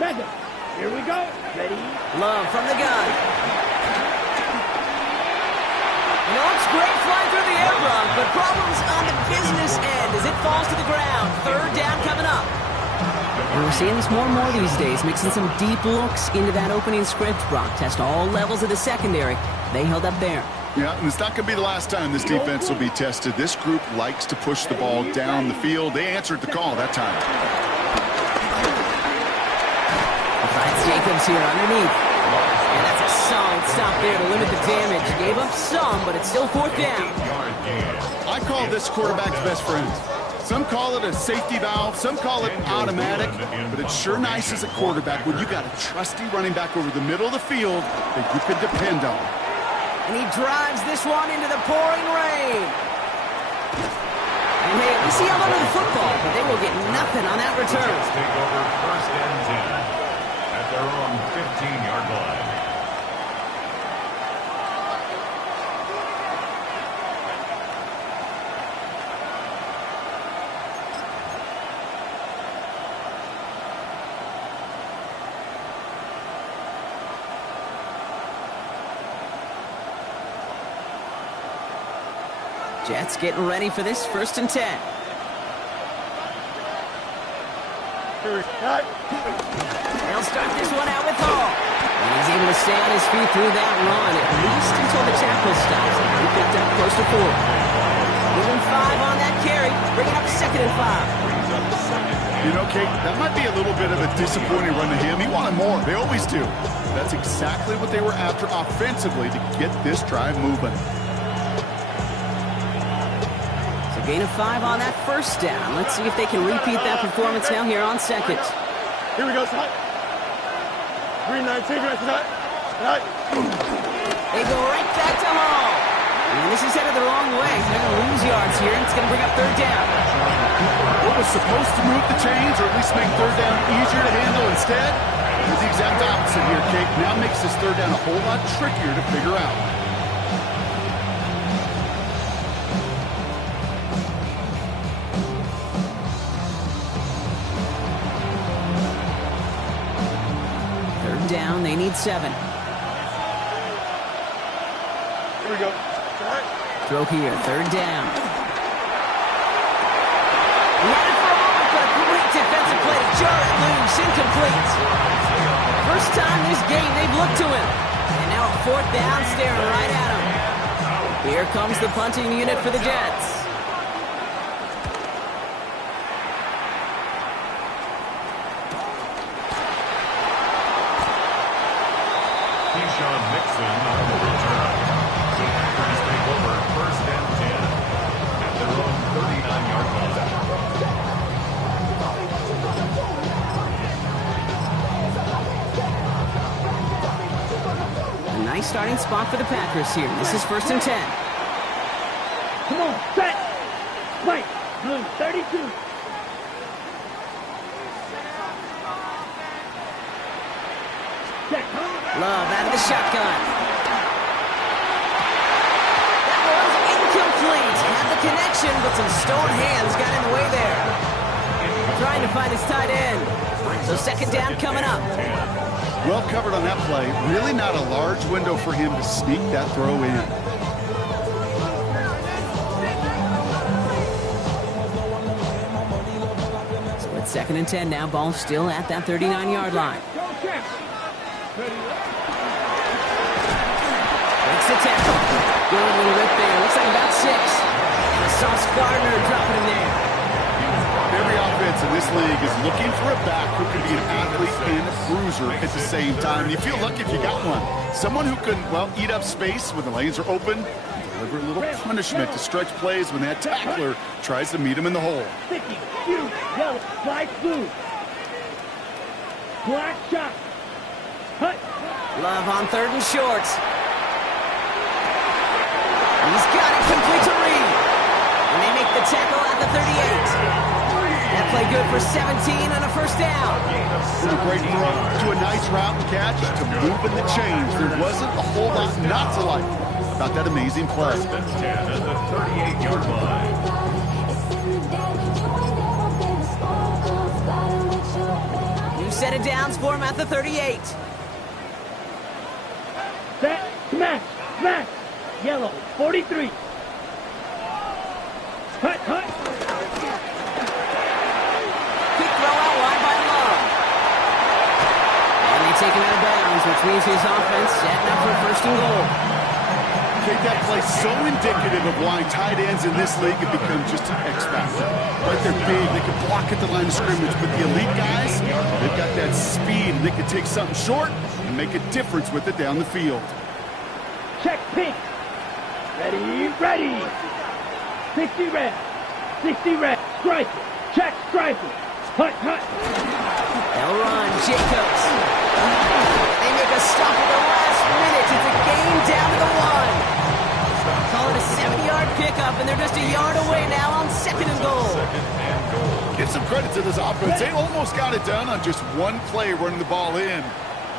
Mega. Here we go. Ready? Love from the gun. You know, it's great flying through the air, Bronk, but problems on the business end as it falls to the ground. Third down coming up. We're seeing this more and more these days, mixing some deep looks into that opening script. Bronk test all levels of the secondary. They held up there. Yeah, and it's not going to be the last time this defense will be tested. This group likes to push the ball down the field. They answered the call that time. Finds Jacobs here underneath. And that's a solid stop there to limit the damage. Gave up some, but it's still fourth down. I call this quarterback's best friend. Some call it a safety valve, some call it automatic, but it's sure nice as a quarterback when you got a trusty running back over the middle of the field that you can depend on. And he drives this one into the pouring rain. And hey, we see him under the football, but they will get nothing on that return. Take over first and 10 at their own 15-yard line. Jets getting ready for this first and 10. They'll start this one out with Hall. And he's able to stay on his feet through that run, at least until the tackle stops. He picked up close to 4. Give him 5 on that carry, bringing up second and 5. You know, Kate, that might be a little bit of a disappointing run to him. He wanted more. They always do. That's exactly what they were after offensively to get this drive moving. Gain of 5 on that first down. Let's see if they can repeat that performance now here on second. Here we go, Scott. Green 19, right. They go right back to Hall. And this is headed the wrong way. They're going to lose yards here, and it's going to bring up third down. What was supposed to move the chains, or at least make third down easier to handle instead, is the exact opposite here, Kate. Now makes this third down a whole lot trickier to figure out. Down, they need 7. Here we go. Throw here, third down. He had it for a moment, but a great defensive play. Jarrett loose, incomplete. First time this game they've looked to him. And now a fourth down, staring right at him. Here comes the punting unit for the Jets. Mixon on the return. The Packers take over first and 10 at their own 39-yard line. A nice starting spot for the Packers here. This is first and 10. Come on, set. Right. 32. Love out of the shotgun. That was incomplete. Had the connection, but some stone hands got in the way there. Trying to find his tight end. So second down coming up. Well covered on that play. Really not a large window for him to sneak that throw in. So it's second and 10 now. Ball still at that 39-yard line. Breaks the tackle. Good little rip there. Looks like about 6. And a Sauce Gardner dropping him there. Every offense in this league is looking for a back who can be an athlete and a bruiser at the same time. You feel lucky if you got one. Someone who can, well, eat up space when the lanes are open, deliver a little punishment to stretch plays when that tackler tries to meet him in the hole. Sticky, huge, yellow, black, blue. Black shot. Hut. Love on third and short. He's got it complete to Reed. And they make the tackle at the 38. That play good for 17 and a first down. From a great throw to a nice route and catch to moving the chains. There wasn't a whole lot not to like about that amazing play. First and 10 at the 38-yard line. set of downs for him at the 38. Set, smash, smash. Yellow, 43. Hut, hut. Quick throw out wide by Love. And they take him out of bounds, which means his offense setting up for first and goal. Jake, that play so indicative of why tight ends in this league have become just an X factor. Right, they're big, they can block at the line of scrimmage, but the elite guys, they've got that speed, and they can take something short and make a difference with it down the field. Check pink. Ready, ready. 60 red. 60 red. Striker. Check striker. Hut, hut. They'll run. Jacobs. They make a stop at the last minute. It's a game down to the 1. Call it a 70-yard pickup, and they're just a yard away now on second and goal. Give some credit to this offense. They almost got it done on just one play running the ball in.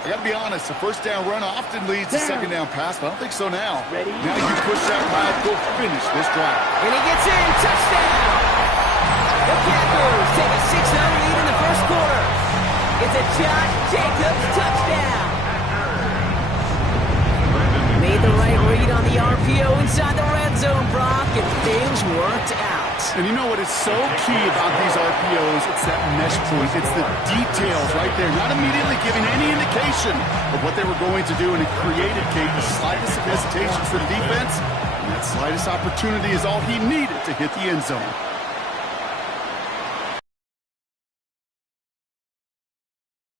I got to be honest, a first down run often leads to second down pass, but I don't think so now. Ready? Now you push that route, go finish this drive. And he gets in. Touchdown. The Packers take a 6-0 lead in the first quarter. It's a Josh Jacobs touchdown. Made the right read on the RPO inside the red zone, Brock, and things worked out. And you know what is so key about these RPOs? It's that mesh point. It's the details right there. Not immediately giving any indication of what they were going to do, and it created, Kate, the slightest of hesitations for the defense. And that slightest opportunity is all he needed to hit the end zone.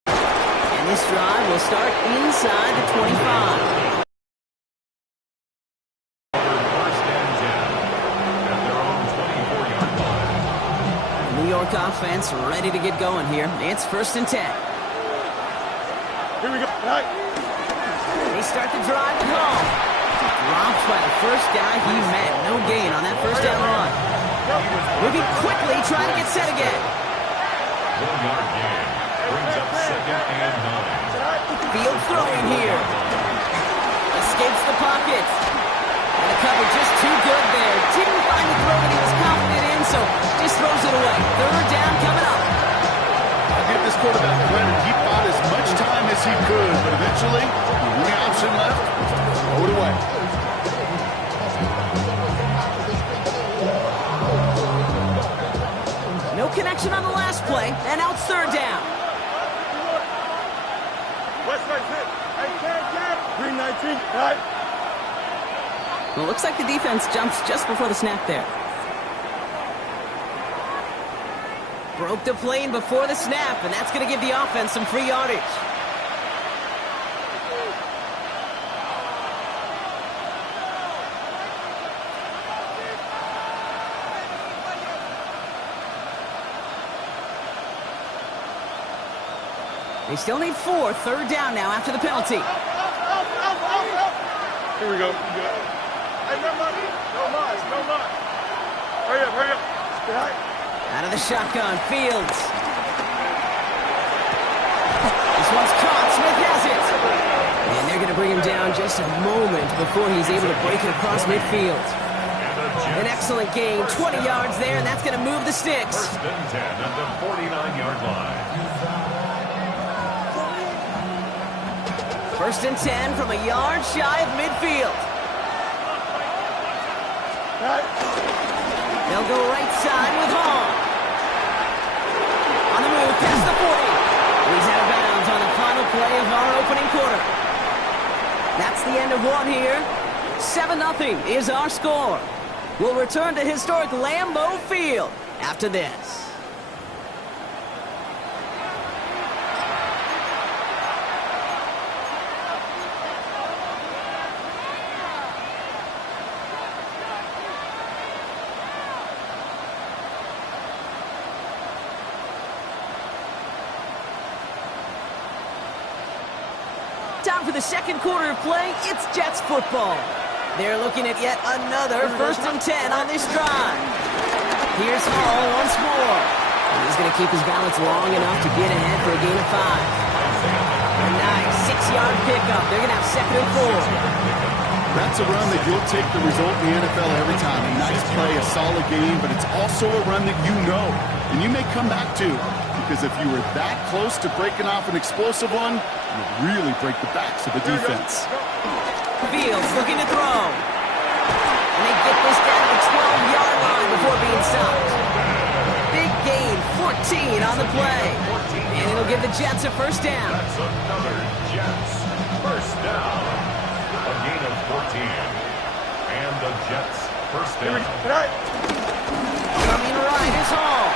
And this drive will start inside the 25. Offense ready to get going here. It's 1st and 10. Here we go. Right. They start the drive at home. Dropped by the first guy he met. No gain on that first down run. Moving quickly, trying to get set again. 1-yard gain. Brings up 2nd and 9. Field throwing here. Escapes the pocket. And the cover just too good there. Didn't find the throw that he was confident in, so just throws it away. 3rd down coming up. I'll give this quarterback credit. He bought as much time as he could, but eventually, the only option left was to throw it away. No connection on the last play, and now it's 3rd down. West right hit. Right there, Green 19. Right. Well, it looks like the defense jumps just before the snap there. Broke the plane before the snap, and that's going to give the offense some free yardage. They still need 4. 3rd down now after the penalty. Here we go. Hey, no money. No money. No money. Hurry up, hurry up. Right. Out of the shotgun, Fields. This one's caught. Smith has it. And they're going to bring him down just a moment before he's able to break it across midfield. An excellent gain. 20 yards there, and that's going to move the sticks. 1st and 10 at the 49-yard line. 1st and 10 from a yard shy of midfield. Right. They'll go right side with Hall. On the move, past the 40. He's out of bounds on the final play of our opening quarter. That's the end of one here. 7-0 is our score. We'll return to historic Lambeau Field after this. Time for the second quarter of play. It's Jets football. They're looking at yet another 1st and 10 on this drive. Here's Hall once more. And he's going to keep his balance long enough to get ahead for a gain of 5. A nice 6-yard pickup. They're going to have 2nd and 4. That's a run that you'll take the result in the NFL every time. A nice play, a solid game, but it's also a run that you know, and you may come back to. because if you were that close to breaking off an explosive one, you really break the backs of the defense. Fields looking to throw. And they get this down to the 12-yard line before being stopped. Big gain, 14 on the play. And it'll give the Jets a first down. That's another Jets first down. A gain of 14. And the Jets first down. Coming right is Hall.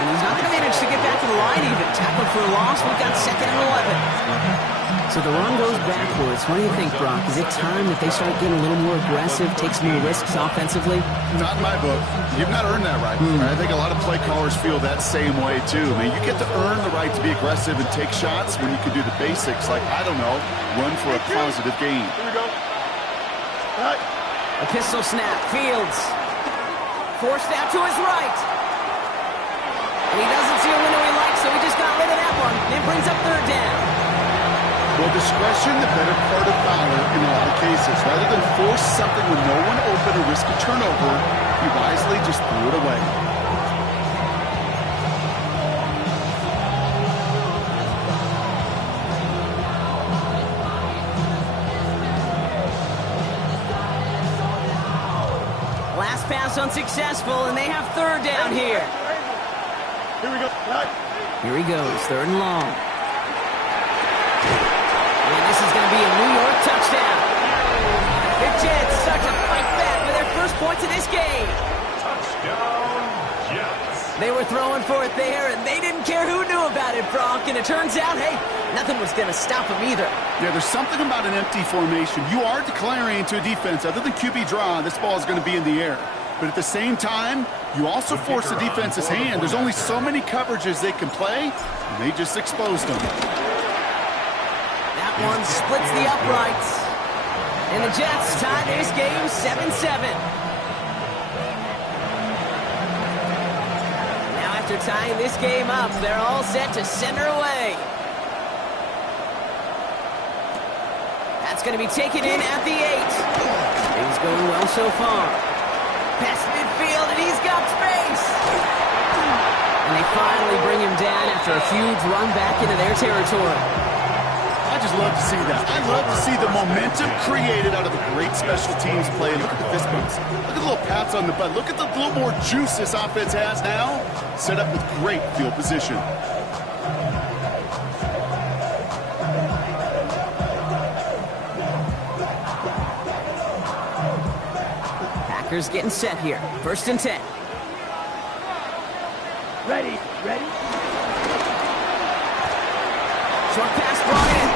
And he's not going to manage to get back to the line even. Tackled for a loss. We've got 2nd and 11. So the run goes backwards. What do you think, Brock? Is it time that they start getting a little more aggressive, take some more risks offensively? Not in my book. You've not earned that right. I think a lot of play callers feel that same way, too. I mean, you get to earn the right to be aggressive and take shots when you can do the basics, like, I don't know, run for a positive gain. Here we go. A pistol snap. Fields. Forced out to his right. And he doesn't see a window he likes, so he just got rid of that one. And it brings up 3rd down. Well, discretion, the better part of valor in a lot of cases. Rather than force something with no one open or risk a turnover, he wisely just threw it away. Last pass unsuccessful, and they have 3rd down here. Here we go. Here he goes, 3rd and long. And this is going to be a New York touchdown. The Jets start to fight back for their first points of this game. Touchdown, Jets. They were throwing for it there, and they didn't care who knew about it, Brock. And it turns out, hey, nothing was going to stop them either. Yeah, there's something about an empty formation. You are declaring to a defense, other than QB draw, this ball is going to be in the air. But at the same time, you also force the defense's hand. There's only so many coverages they can play, and they just exposed them. That one splits the uprights. And the Jets tie this game 7-7. Now after tying this game up, they're all set to send her away. That's going to be taken in at the 8. Things going well so far. Past midfield, and he's got space. And they finally bring him down after a huge run back into their territory. I just love to see that. I love to see the momentum created out of the great special teams play. Look at the fist bumps. Look at the little pats on the butt. Look at the little more juice this offense has now. Set up with great field position. Packers getting set here. 1st and 10. Ready. Short pass brought in.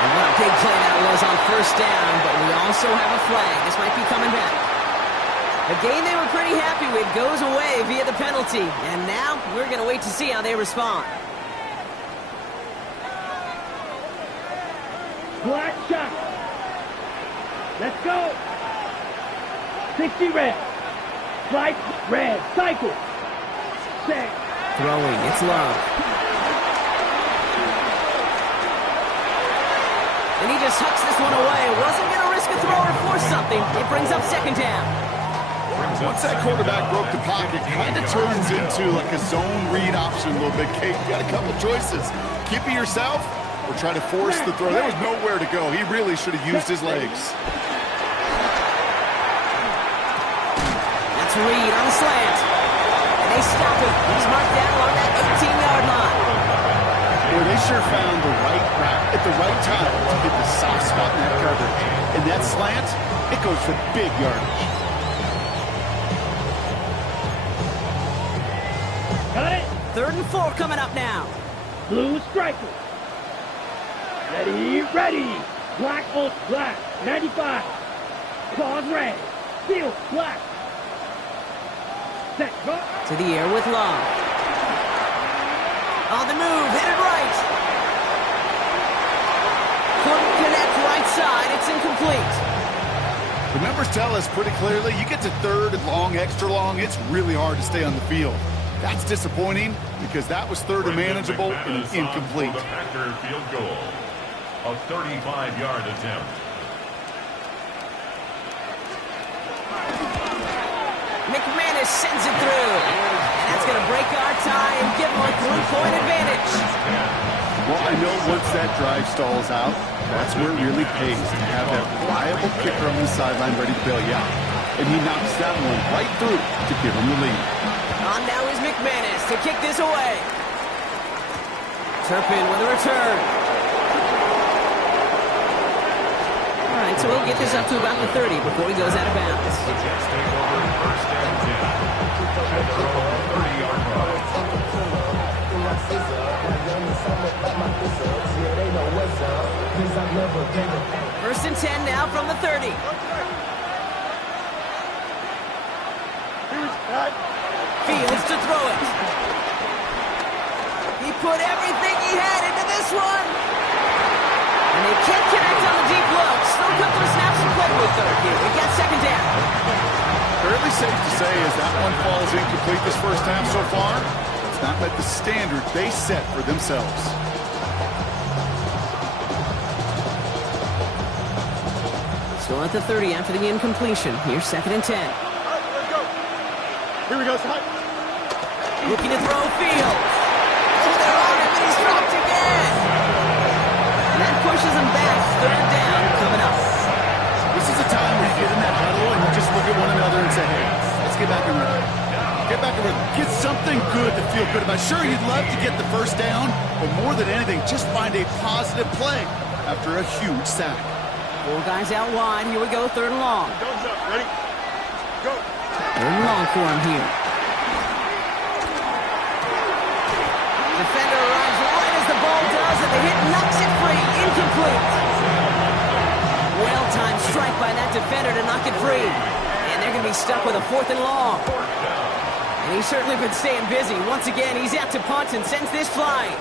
And what a big play that was on 1st down, but we also have a flag. This might be coming back. A game they were pretty happy with goes away via the penalty. And now we're going to wait to see how they respond. Black shot. Let's go. 60 red. Slice red. Cycle. Set. Throwing, it's Love. And he just hucks this one away. Wasn't going to risk a throw or force something. It brings up 2nd down. Once that quarterback broke the pocket, kind of turns into like a zone read option a little bit. Kate, you got a couple choices. Keep it yourself or try to force the throw. There was nowhere to go. He really should have used his legs. That's Reed on a slant. And they stop him. He's marked down along that 18-yard line. Boy, they sure found the right route at the right time to hit the soft spot in that coverage. And that slant, it goes for big yardage. Got it. 3rd and 4 coming up now. Blue striker. Ready. Black on black. 95. Claws red. Field black. Set. Go. To the air with Love. On the move, headed right. Couldn't connect right side. It's incomplete. The numbers tell us pretty clearly, you get to 3rd and long, extra long, it's really hard to stay on the field. That's disappointing because that was 3rd and manageable and incomplete. The Packer field goal. A 35-yard attempt. McManus sends it through. And That's going to break our tie and give them a 3-point advantage. Well, I know once that drive stalls out, that's where it really pays to have that reliable kicker on the sideline ready to bail you out. And he knocks that one right through to give him the lead. On now is McManus to kick this away. Turpin with a return. All right, so we'll get this up to about the 30 before he goes out of bounds. The Jets take over first and 10 at their own 30-yard line. First and 10 now from the 30. Fields to throw it. He put everything he had into this one. And they can't connect on the deep look. Still a couple of snaps to play with, though, here. We got second down. Fairly safe to say as that one falls incomplete this first half so far, it's not met the standard they set for themselves. Still at the 30 after the incompletion. Here's second and 10. Let's go. Here we go, Ty. Looking to throw Fields. Oh, they're on him, and he's dropped again. And that pushes him back. Third down coming up. This is a time where you get in that huddle and you just look at one another and say, hey, let's get back in rhythm. Get back in rhythm. Get something good to feel good about. Sure, you'd love to get the first down, but more than anything, just find a positive play after a huge sack. 4 guys out wide. Here we go, third and long. Thumbs up. Ready? Go. Third and long for him here. Defender arrives right as the ball does, and the hit knocks it free. Incomplete. Well-timed strike by that defender to knock it free. And they're going to be stuck with a 4th and long. And he's certainly been staying busy. Once again, he's out to punt and sends this flying.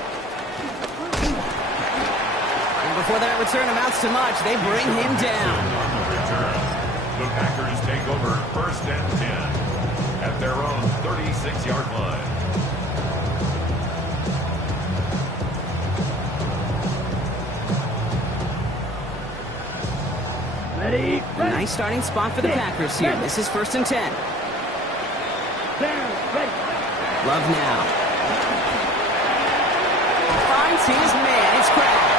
And before that return amounts to much, they bring him down. The Packers take over first and 10 at their own 36-yard line. Ready? A nice starting spot for the Packers here. This is first and 10. Love now. Finds his man. It's cracked.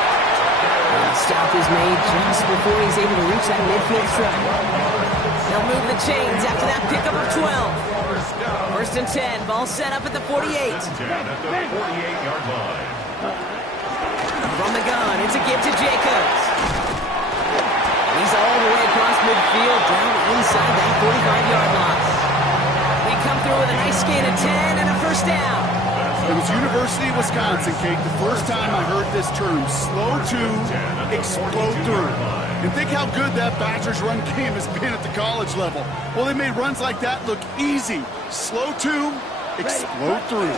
The stop is made just before he's able to reach that midfield strike. They'll move the chains after that pickup of 12. First and 10. Ball set up at the 48. 10 at the 48-yard line. From the gun, it's a give to Jacobs. He's all the way across midfield, down inside that 45-yard line. They come through with a nice gain of 10 and a first down. It was University of Wisconsin, Kate, the first time I heard this term, slow to explode through. And think how good that Badgers run game has been at the college level. Well, they made runs like that look easy. Slow to explode through.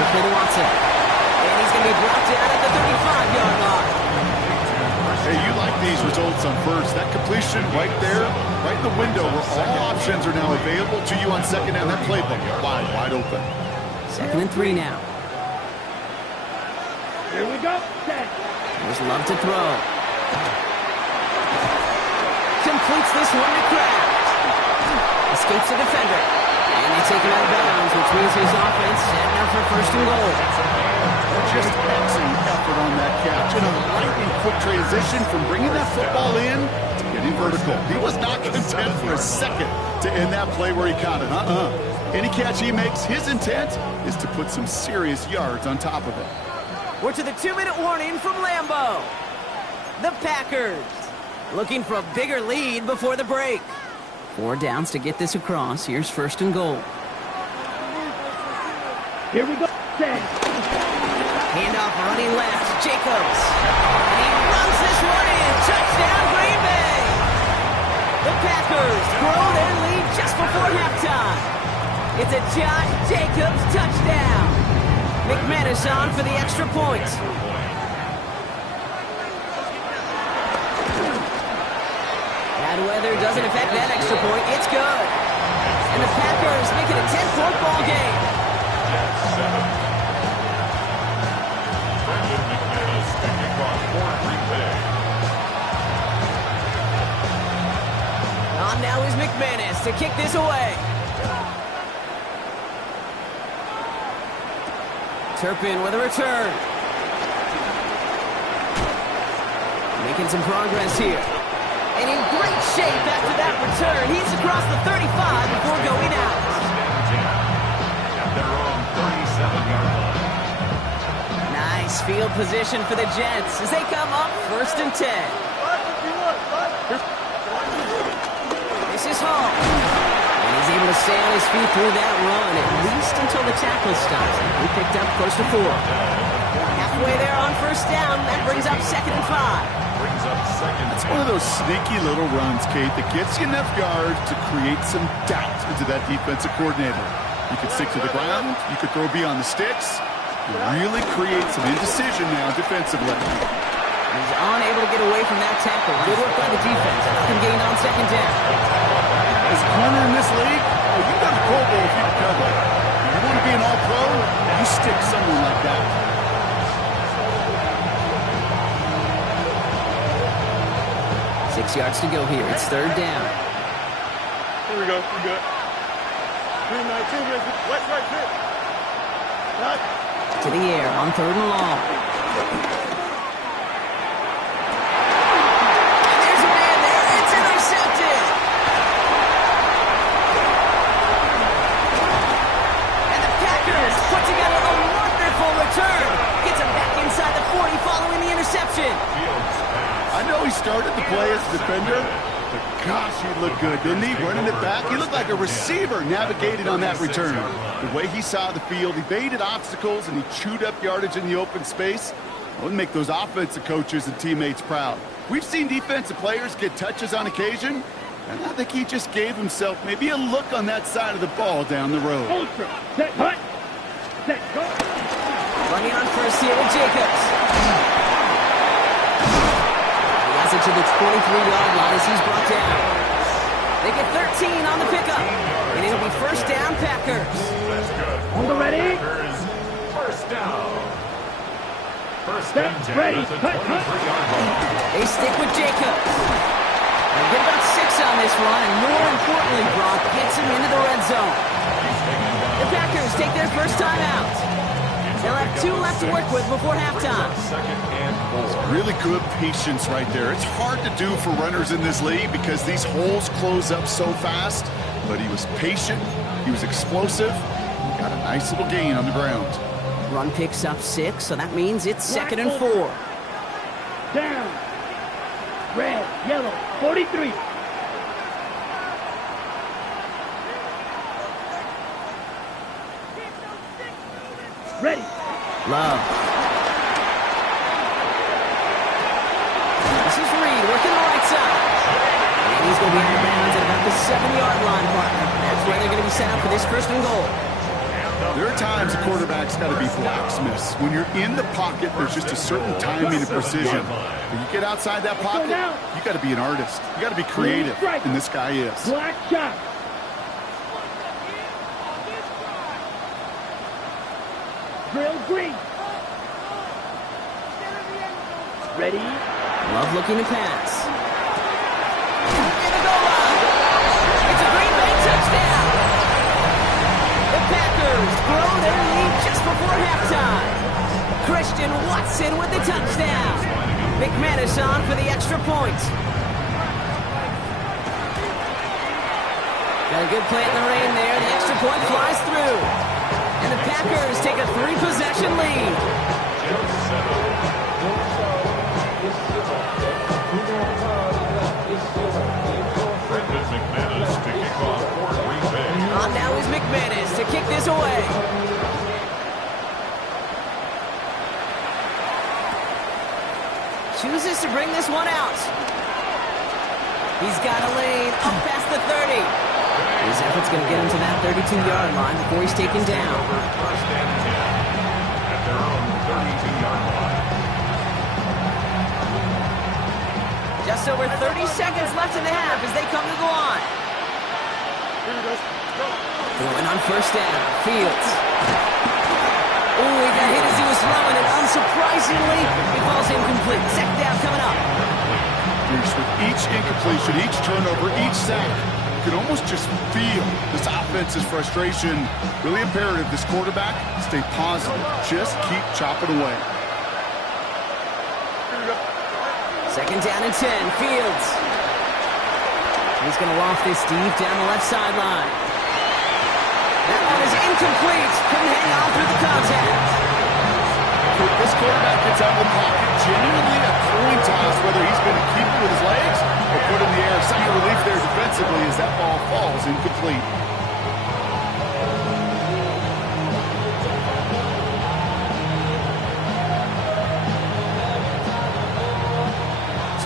Quickly to Watson. And he's going to be brought down at the 35-yard line. Hey, you like these results on first. That completion right there, right in the window where all options are now available to you on second down. That playbook wide open. Second and 3 now. Here we go. There's Love to throw. Completes this one to Kraft. Escapes the defender. And they take him out of bounds, which means his offense setting up for first and goal. Just excellent effort on that catch. And a lightning quick transition from bringing that football in to getting vertical. He was not content for a second to end that play where he caught it. Any catch he makes, his intent is to put some serious yards on top of it. We're to the 2-minute warning from Lambeau. The Packers looking for a bigger lead before the break. 4 downs to get this across. Here's first and goal. Here we go. Handoff running left. Jacobs. And he runs this one in. Touchdown, Green Bay. The Packers grow their lead just before halftime. It's a Josh Jacobs touchdown. McManus on for the extra point. Bad weather doesn't affect that extra point. It's good. And the Packers make it a 10-point ball game. On now is McManus to kick this away. Turpin with a return. Making some progress here. And in great shape after that return. He's across the 35 before going out. At their own 37-yard line. Nice field position for the Jets as they come up 1st and 10. This is Hall. And he's able to stay on his feet through that run, at least until the tackle stops. He picked up close to 4. Halfway there on 1st down. That brings up 2nd and 5. It's one of those sneaky little runs, Kate, that gets you enough yards to create some doubt into that defensive coordinator. You could stick to the ground. You could throw beyond the sticks. You really create some indecision now defensively. He's unable to get away from that tackle. Good work by the defense. Nothing gained on 2nd down. As a corner in this league, you got a Pro Bowl if you can cover. If you want to be an all-pro, you stick someone like that. 6 yards to go here. It's 3rd down. Here we go. We good. 3-19. Left, right, fit. Right. To the air on 3rd and long. And there's a man there. It's intercepted. And the Packers put together a wonderful return. Gets him back inside the 40 following the interception. I know he started the play as a defender, but gosh, he looked good, didn't he? Running it back, he looked like a receiver navigating on that return. The way he saw the field, he evaded obstacles, and he chewed up yardage in the open space. It would make those offensive coaches and teammates proud. We've seen defensive players get touches on occasion, and I think he just gave himself maybe a look on that side of the ball down the road. Set, hut. Set, go. Running on 1st here with Jacobs. It to the 23-yard line as he's brought down. They get 13 on the pickup, and it'll be 1st down Packers. On the ready. 1st down. 1st Step and 10 ready. at the Hut, 23-yard line. They stick with Jacobs. They'll get about 6 on this run, and more importantly, Brock gets him into the red zone. The Packers take their first time out. They'll have 2 left to work with before halftime. 2nd and 4. Really good patience right there. It's hard to do for runners in this league because these holes close up so fast. But he was patient. He was explosive. He got a nice little gain on the ground. Run picks up 6, so that means it's 2nd and 4. Down. Red, yellow, 43. Ready. Love. This is Reed working the right side. And he's going to be out of bounds at about the 7-yard line, partner. That's where they're going to be set up for this 1st and goal. There are times a quarterback's got to be blacksmiths. When you're in the pocket, there's just a certain timing and precision. When you get outside that pocket, you got to be an artist. You got to be creative, and this guy is. Black shot. Drill green. Ready. Love looking to pass. In the goal line. It's a Green Bay touchdown. The Packers grow their lead just before halftime. Christian Watson with the touchdown. McManus on for the extra point. Got a good play in the rain there. The extra point flies through. And the Packers take a 3-possession lead. McManus to kick off for Green Bay. On now is McManus to kick this away. Chooses to bring this one out. He's got a lane up past the 30. His effort's going to get him to that 32-yard line before he's taken down. First and 10 at their own 32-yard line. Just over 30 seconds left in the half as they come to the line. Throwing on 1st down. Fields. Oh, he got hit as he was throwing it. Unsurprisingly, he falls incomplete. 2nd down coming up. With each incompletion, each turnover, each sack, You can almost just feel this offense's frustration. Really imperative, this quarterback, stay positive. Just keep chopping away. Second down and 10, Fields. He's going to loft this deep down the left sideline. That one is incomplete. Couldn't hang on through the contact. This quarterback gets out of the pocket, genuinely a coin toss, whether he's going to keep it with his legs or put it in the air. Sign of relief there defensively as that ball falls incomplete.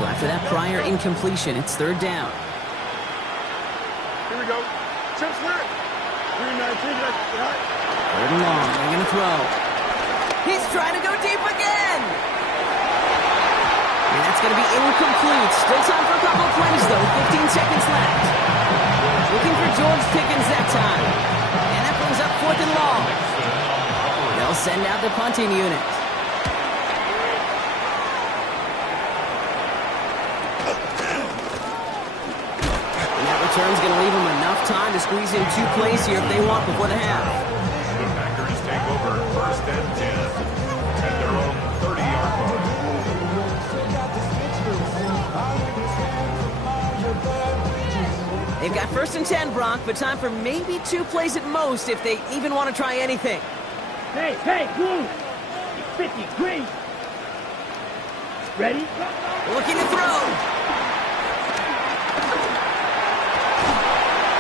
So after that prior incompletion, it's third down. Here we go. Chips lit. 319. Third and long. They're going to throw. He's trying to go deep again. And that's going to be incomplete. Still time for a couple of plays, though. 15 seconds left. Looking for George Pickens that time. And that brings up fourth and long. They'll send out the punting unit. And that return's going to leave them enough time to squeeze in 2 plays here if they want before the half. The Packers take over first and 10 at their own 30-yard line. They've got first and 10, Brock, but time for maybe 2 plays at most if they even want to try anything. Hey, Blue! It's 50, green! Ready? Looking to throw.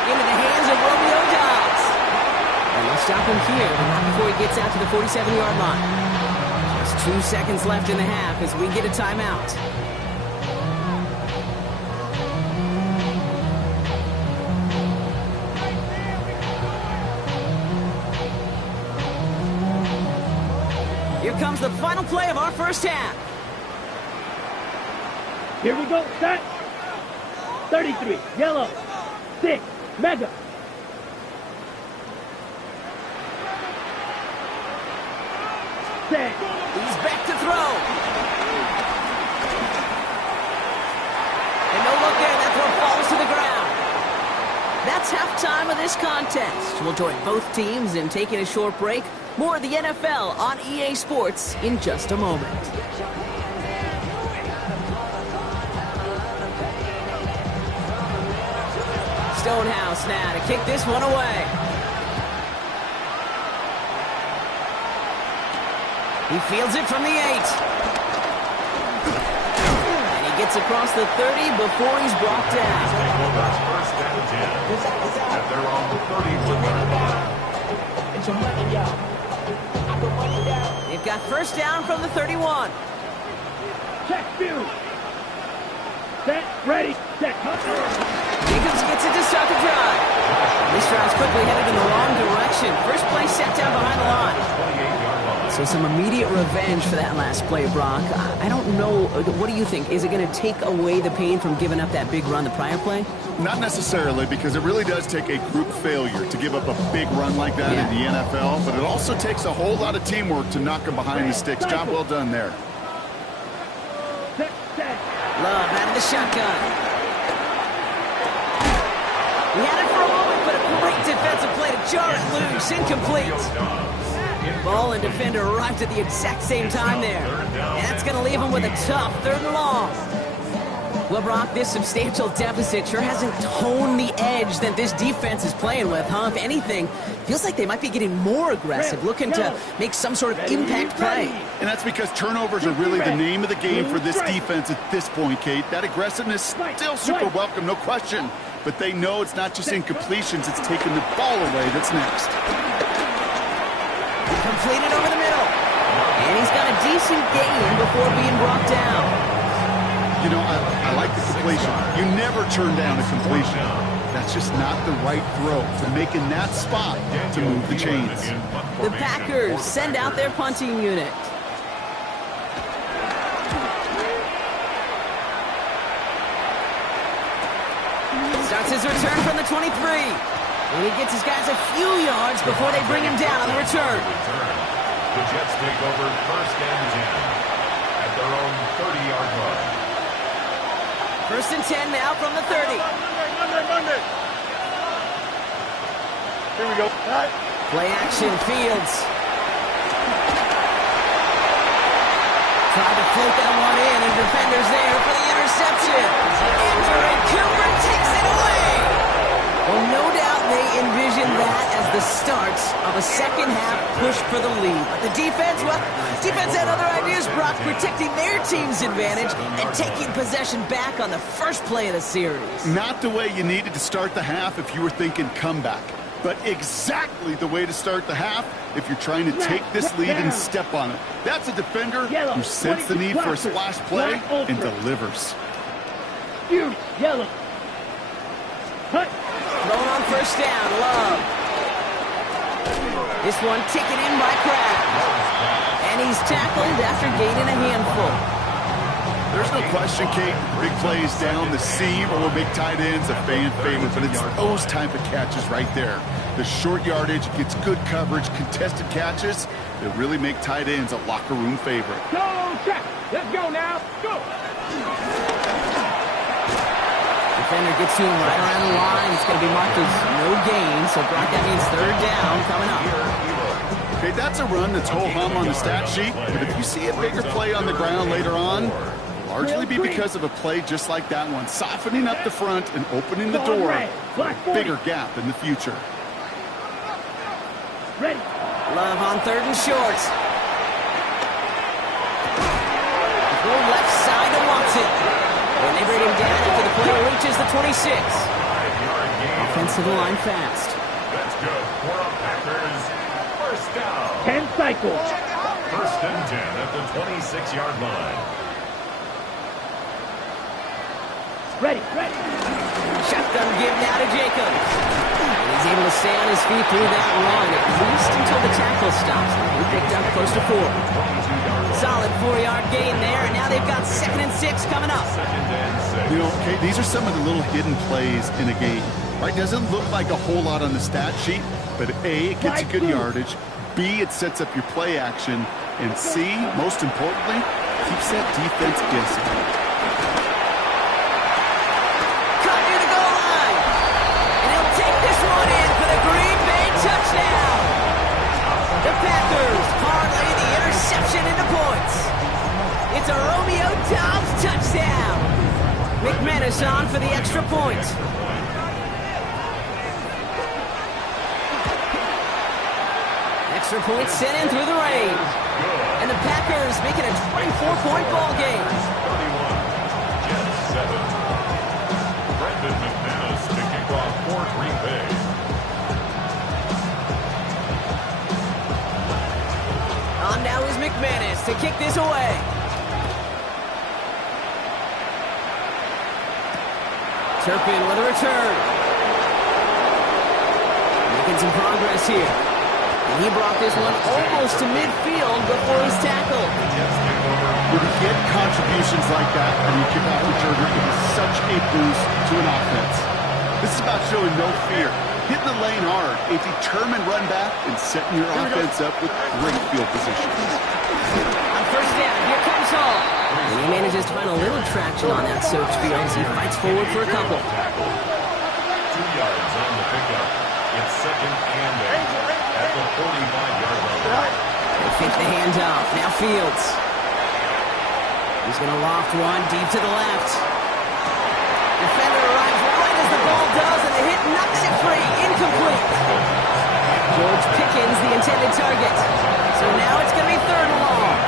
Into the hands of Romeo Dobbs. And they'll stop him here, but not before he gets out to the 47-yard line. Just 2 seconds left in the half as we get a timeout. Here comes the final play of our first half. Here we go, set! 33, yellow, 6, mega! Set! He's back to throw. And no look there, that throw falls to the ground. That's halftime of this contest. We'll join both teams in taking a short break. More of the NFL on EA Sports in just a moment. Stonehouse now to kick this one away. He fields it from the 8. And he gets across the 30 before he's brought down. First and 10 at their own 31-yard line. They've got first down from the 31. Check, view! Set, ready, set, Jacobs gets it to start the drive. This drive's quickly headed in the wrong direction. First play set down behind the line. So some immediate revenge for that last play, Brock. I don't know. What do you think? Is it going to take away the pain from giving up that big run the prior play? Not necessarily, because it really does take a group failure to give up a big run like that in the NFL, but it also takes a whole lot of teamwork to knock them behind the sticks. Job well done there. Love out of the shotgun. He had it for a moment, but a great defensive play to jar it loose. Incomplete. Ball and defender arrived at the exact same time there. And that's going to leave him with a tough third and long. Well, Brock, this substantial deficit sure hasn't toned the edge that this defense is playing with, huh? If anything, feels like they might be getting more aggressive, looking to make some sort of impact play. And that's because turnovers are really the name of the game for this defense at this point, Kate. That aggressiveness still super welcome, no question. But they know it's not just incompletions, it's taking the ball away that's next. Completed over the middle. And he's got a decent gain before being brought down. You know, I like the completion. You never turn down a completion. That's just not the right throw to make in that spot to move the chains. The Packers send out their punting unit. Starts his return from the 23. And he gets his guys a few yards before they bring him down on the return. The Jets take over first and 10 at their own 30-yard line. First and 10 now from the 30. Monday. Here we go. Play action, Fields. Tried to float that one in, and defender's there for the interception. And Cooper takes it away. Well, no doubt they envisioned that as the start of a second-half push for the lead. But the defense, well, defense had other ideas, Brock, protecting their team's advantage and taking possession back on the first play of the series. Not the way you needed to start the half if you were thinking comeback, but exactly the way to start the half if you're trying to take this lead and step on it. That's a defender who senses the need for a splash play and delivers. Yellow. Cut. Thrown on first down, Love. This one taken in by Kraft. And he's tackled after gaining a handful. There's no question, Kate, big plays down the seam or big tight ends, a fan favorite, but it's those type of catches right there. The short yardage gets good coverage, contested catches that really make tight ends a locker room favorite. Go, check. Let's go now. Go. Defender gets to him right around the line. It's going to be marked as no gain, so Brock, that means third down coming up. Okay, that's a run that's ho-hum on the stat sheet, but if you see a bigger play on the ground later on, largely be because of a play just like that one, softening up the front and opening the door for a bigger gap in the future. Ready. Love on third and short. Go left side to Watson. And they bring him down after the play reaches the 26. Offensive line fast. That's good for the Packers. First down. 10 cycles. First and 10 at the 26-yard line. Ready. Shotgun give now to Jacobs. And he's able to stay on his feet through that run, at least until the tackle stops. He picked up close to 4. Solid 4-yard gain there, and now they've got 2nd and 6 coming up. You know, okay, these are some of the little hidden plays in a game. Right? Doesn't look like a whole lot on the stat sheet, but A, it gets you good yardage. B, it sets up your play action. And C, most importantly, keeps that defense guessing. Cut near the goal line. And he'll take this one in for the Green Bay touchdown. The Packers parlay the interception into points. It's a Romeo Doubs touchdown. McManus on for the extra point. Extra point sent in through the range. And the Packers make it a 24-point ball game. 31, Jets 7. Brendan McManus to kick off for Green Bay. On now is McManus to kick this away. Turpin with a return. Making some progress here. And he brought this one almost to midfield before he's tackled. When you get contributions like that and you kick off returner, it is such a boost to an offense. This is about showing no fear, hitting the lane hard, a determined run back, and setting your offense up with great field position. On first down, here comes Hall. And he manages to find a little traction on that search field as he fights forward for a couple. 2 yards on the pickup. It's 2nd and 8 at the 45-yard line. They fake the handoff. Now Fields. He's going to loft one deep to the left. Defender arrives right as the ball does, and the hit knocks it free. Incomplete. George Pickens, the intended target. So now it's going to be 3rd and long.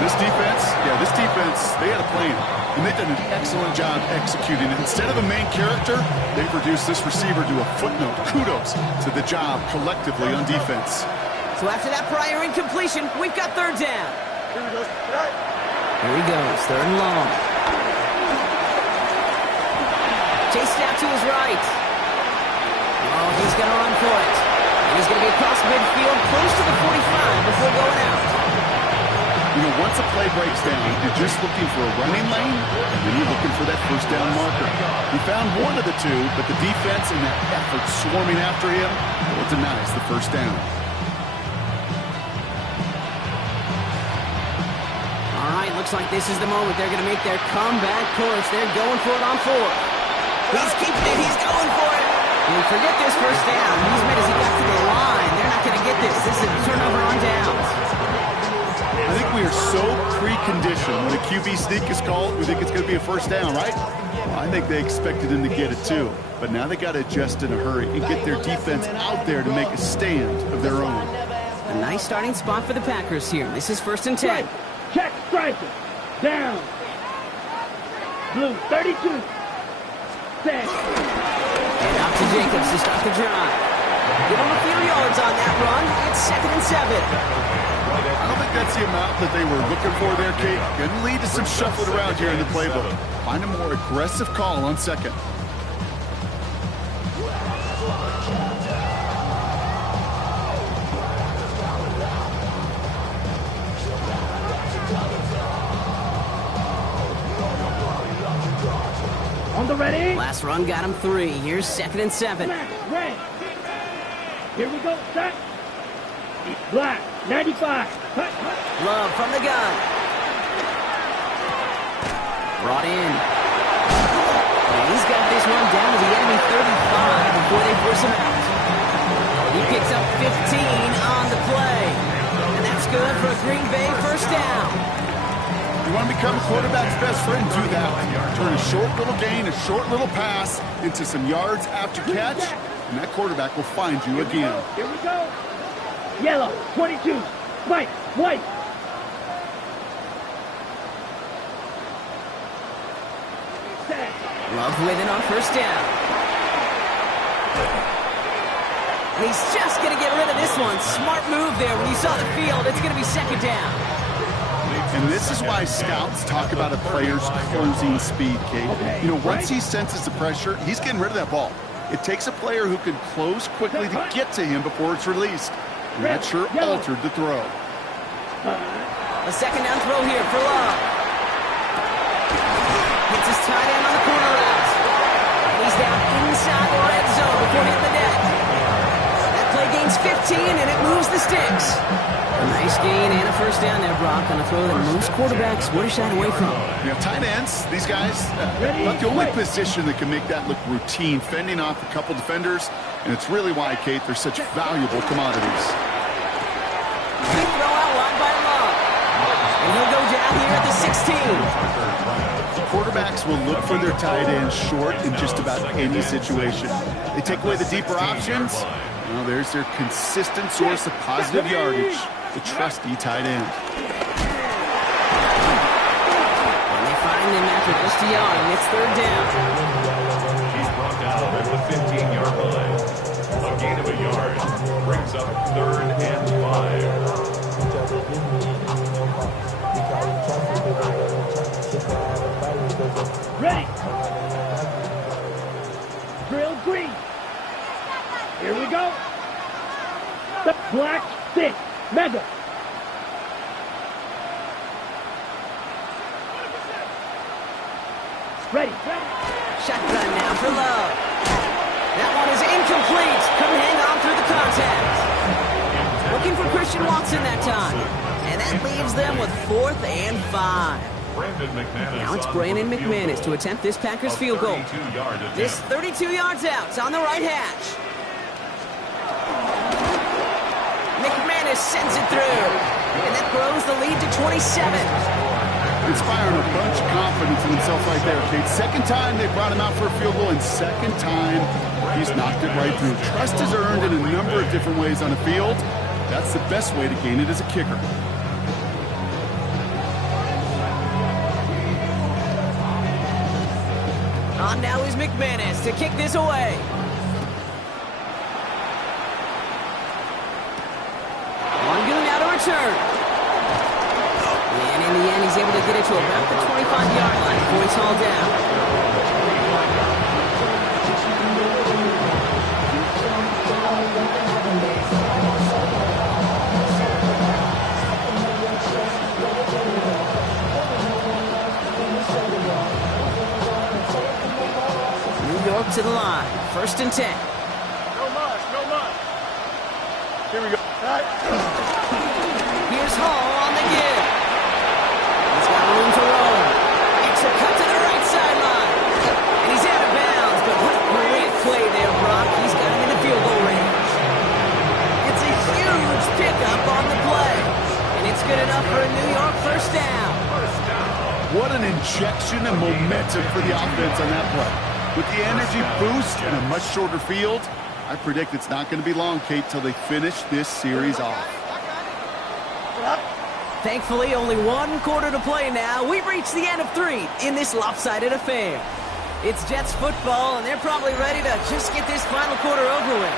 This defense, they had a plan, and they've done an excellent job executing it. Instead of a main character, they've reduced this receiver to a footnote. Kudos to the job collectively on defense. So after that prior incompletion, we've got 3rd down. Here he goes, 3rd and long. Chased out to his right. Oh, he's going to run for it. And he's going to be across midfield, close to the 45 before going out. You know, once a play breaks down, you're just looking for a running lane, and then you're looking for that first down marker. He found one of the two, but the defense and that effort swarming after him denies the first down. All right, looks like this is the moment they're going to make their comeback push. They're going for it on 4th. He's keeping it. He's going for it. And forget this first down. He's made as he got to the line. They're not going to get this. This is a turnover on downs. I think we are so preconditioned. When a QB sneak is called, we think it's going to be a first down, right? Well, I think they expected him to get it too. But now they got to adjust in a hurry and get their defense out there to make a stand of their own. A nice starting spot for the Packers here. This is 1st and 10. Check striker. Down. Blue 32. Set. And out to Jacobs to start the drive. Give him a few yards on that run. It's 2nd and 7. I don't think that's the amount that they were looking for there, Kate. Can lead to some shuffling around here in the playbook. Find a more aggressive call on 2nd. On the ready. Last run got him 3. Here's 2nd and 7. Red. Here we go. Set. Black. 95. Love from the gun. Brought in. And he's got this one down to the enemy 35 before they force him out. He picks up 15 on the play. And that's good for a Green Bay first down. You want to become a quarterback's best friend? Do that. Turn a short little gain, a short little pass into some yards after catch, and that quarterback will find you again. Here we go. Yellow, 22. White, white. Set. Love with it on first down. And he's just going to get rid of this one. Smart move there. When you saw the field, it's going to be 2nd down. And this is why scouts talk about a player's closing speed, Kate. You know, once he senses the pressure, he's getting rid of that ball. It takes a player who can close quickly to get to him before it's released. And that sure altered the throw. A 2nd down throw here for Love. Hits his tight end on the corner route. And he's down inside the red zone before hitting the net. That play gains 15, and it moves the sticks. A nice gain and a first down there, Brock, on a throw that most quarterbacks would have shied away from. You have tight ends. These guys, not the only position that can make that look routine, fending off a couple defenders, and it's really why, Kate, they're such valuable commodities. Big throw out wide by Love. And he'll go down here at the 16. Quarterbacks will look for their tight ends short in just about any situation. They take away the deeper options. Well, there's their consistent source of positive yardage, the trusty tight end. And they find him after just a yard, and it's 3rd down. He's brought down at the 15-yard line. A gain of a yard brings up 3rd and 5. Ready. Drill green. Here we go. The black 6. Mega. Ready. Shotgun now for Love. That one is incomplete. Couldn't hang on through the contact. Looking for Christian Watson that time. And that leaves them with 4th and 5. Now it's Brandon McManus to attempt this Packers field goal. This 32 yards out. It's on the right hash. McManus sends it through. And that grows the lead to 27. Inspiring a bunch of confidence in himself right there, Kate. 2nd time they brought him out for a field goal, and 2nd time he's knocked it right through. Trust is earned in a number of different ways on the field. That's the best way to gain it as a kicker. On now is McManus to kick this away. One goon now to return. And in the end, he's able to get it to about the 25-yard line before he's hauled down. New York to the line. 1st and 10. No mas, no mas. Here we go. Here's Hall on the give. He's got room to roll. Extra cut to the right sideline. And he's out of bounds, but what a great play there, Brock. He's What an injection of momentum for the offense on that play. With the energy boost and a much shorter field, I predict it's not going to be long, Kate, till they finish this series off. Thankfully, only 1 quarter to play now. We've reached the end of 3 in this lopsided affair. It's Jets football, and they're probably ready to just get this final quarter over with.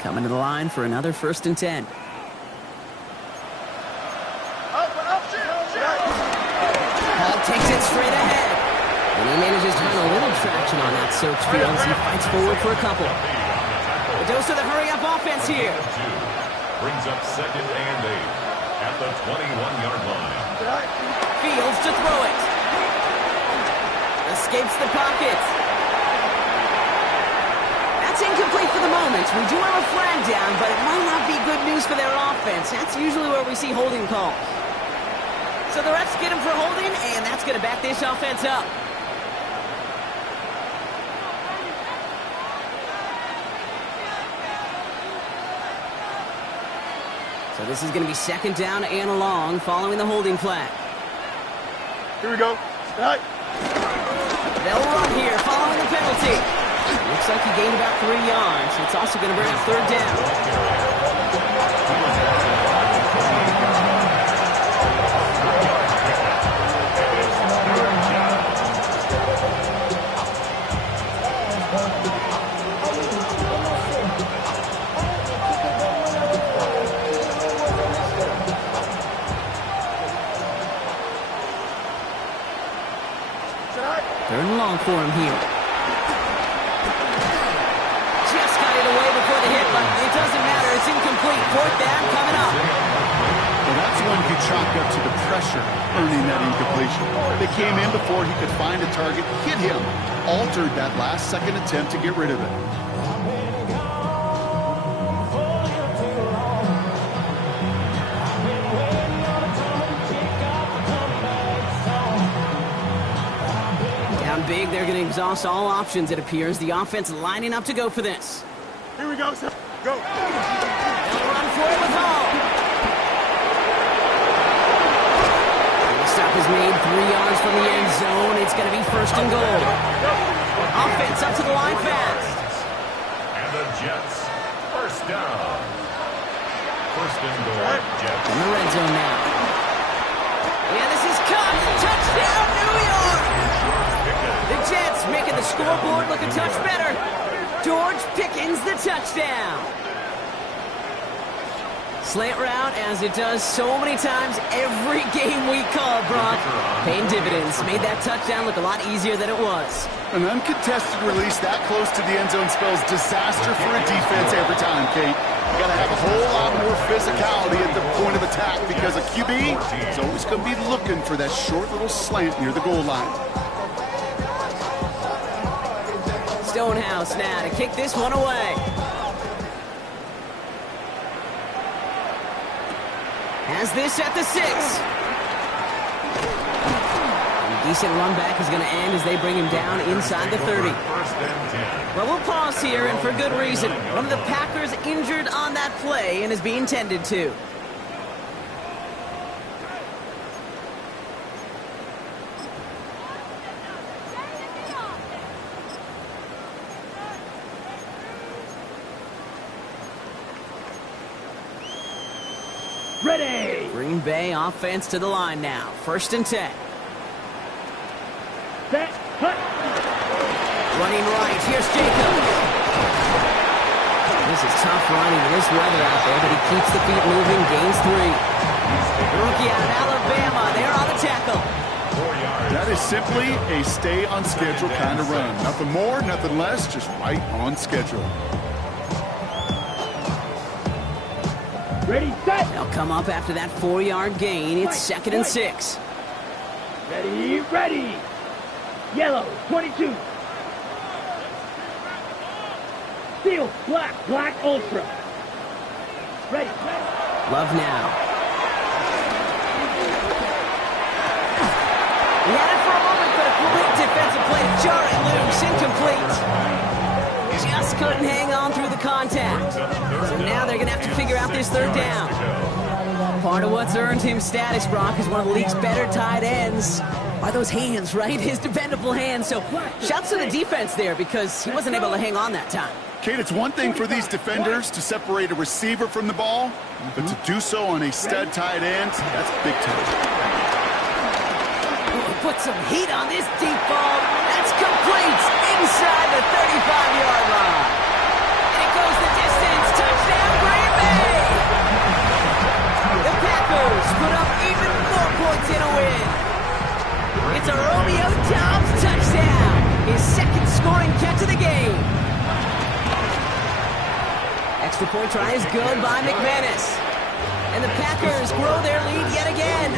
Coming to the line for another 1st and 10. Hall takes it straight ahead. And he manages to find a little traction on that search field as he fights forward for a couple. The dose of the hurry-up offense here. Brings up 2nd and 8 at the 21-yard line. Fields to throw it. Escapes the pocket. That's incomplete for the moment. We do have a flag down, but it might not be good news for their offense. That's usually where we see holding calls. So the refs get him for holding, and that's going to back this offense up. So this is going to be 2nd down and long following the holding flag. Here we go. Right. They'll run here following the penalty. Looks like he gained about 3 yards. It's also going to bring up 3rd down. Third and long for him here. Just got it away before the hit, but it doesn't matter. It's incomplete. 4th down coming up. Well, that's one you chalk up to the pressure earning that incompletion. They came in before he could find a target, hit him, altered that last-second attempt to get rid of it. Big, they're going to exhaust all options, it appears. The offense lining up to go for this. Here we go, sir. Go. They'll run for it with Hall. The stop is made 3 yards from the end zone. It's going to be 1st and goal. Offense up to the line fast. And the Jets, 1st down. 1st and goal, Jets. In the red zone now. Yeah, this is caught. Touchdown, New York! The Jets making the scoreboard look a touch better. George Pickens, the touchdown. Slant route, as it does so many times every game we call, Brock. Paying dividends. Made that touchdown look a lot easier than it was. An uncontested release that close to the end zone spells disaster for a defense every time, Kate. You got to have a whole lot more physicality at the point of attack because a QB is always going to be looking for that short little slant near the goal line. Stonehouse now to kick this one away. Has this at the 6. A decent run back is going to end as they bring him down inside the 30. Well, we'll pause here, and for good reason. One of the Packers injured on that play and is being tended to. Ready! Green Bay offense to the line now. 1st and 10. Set, cut! Running right. Here's Jacobs. This is tough running in this weather out there, but he keeps the feet moving, gains 3. The rookie out of Alabama, they're on the tackle. That is simply a stay on schedule kind of run. Nothing more, nothing less, just right on schedule. Ready, set! They'll come up after that 4-yard gain. It's 2nd and 6. Ready, ready! Yellow, 22. Steel, black, black, ultra. Ready, ready. Love now. He had it for a moment, but a great defensive play. Jar it loose, incomplete. just couldn't hang on through the contact. So now they're going to have to figure out this third down. Part of what's earned him status, Brock, is one of the league's better tight ends. Are those hands, right? His dependable hands. So shouts to the defense there because he wasn't able to hang on that time. Kate, it's one thing for these defenders to separate a receiver from the ball, but to do so on a stud tight end, that's big time. Put some heat on this deep ball. That's complete inside the 35-yard line. And it goes the distance. Touchdown, Green Bay! The Packers put up even more points in a win. It's a Romeo Doubs touchdown. His second scoring catch of the game. Extra point try is good by McManus. And the Packers grow their lead yet again.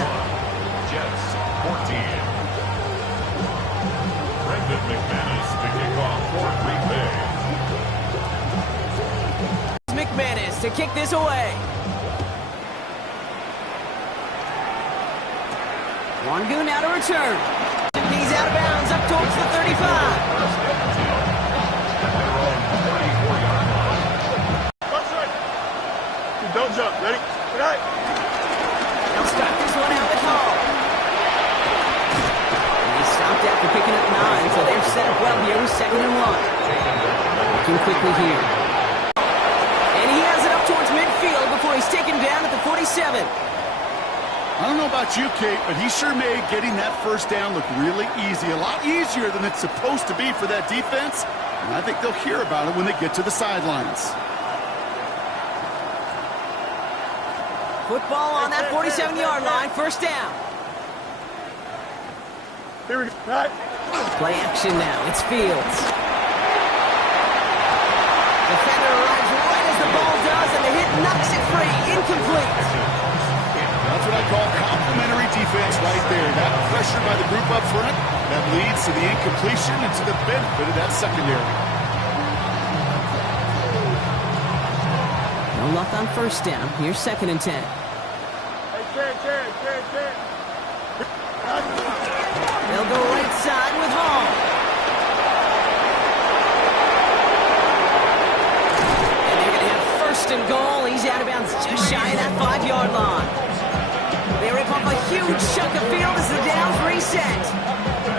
Jets 14. Brendan McManus to kick off for Green Bay. McManus to kick this away. Wangu now to return. He's out of bounds up towards the 35. Don't jump. Ready? Good night. They'll start this one out with Hall. And he stopped after picking up 9, so they're set up well here with 2nd and 1. Looking quickly here. And he has it up towards midfield before he's taken down at the 47. I don't know about you, Kate, but he sure made getting that first down look really easy. A lot easier than it's supposed to be for that defense. And I think they'll hear about it when they get to the sidelines. Football on that 47-yard line, first down. Here we go. Right. Play action now, it's Fields. Defender arrives right as the ball does, and the hit knocks it free, incomplete. That's what I call complimentary defense right there. That pressure by the group up front, that leads to the incompletion and to the benefit of that secondary. No luck on first down. Here's 2nd and 10. They'll go right side with Hall. And they're going to have 1st and goal. He's out of bounds just shy of that 5-yard line. They rip off a huge chunk of field as the downs reset.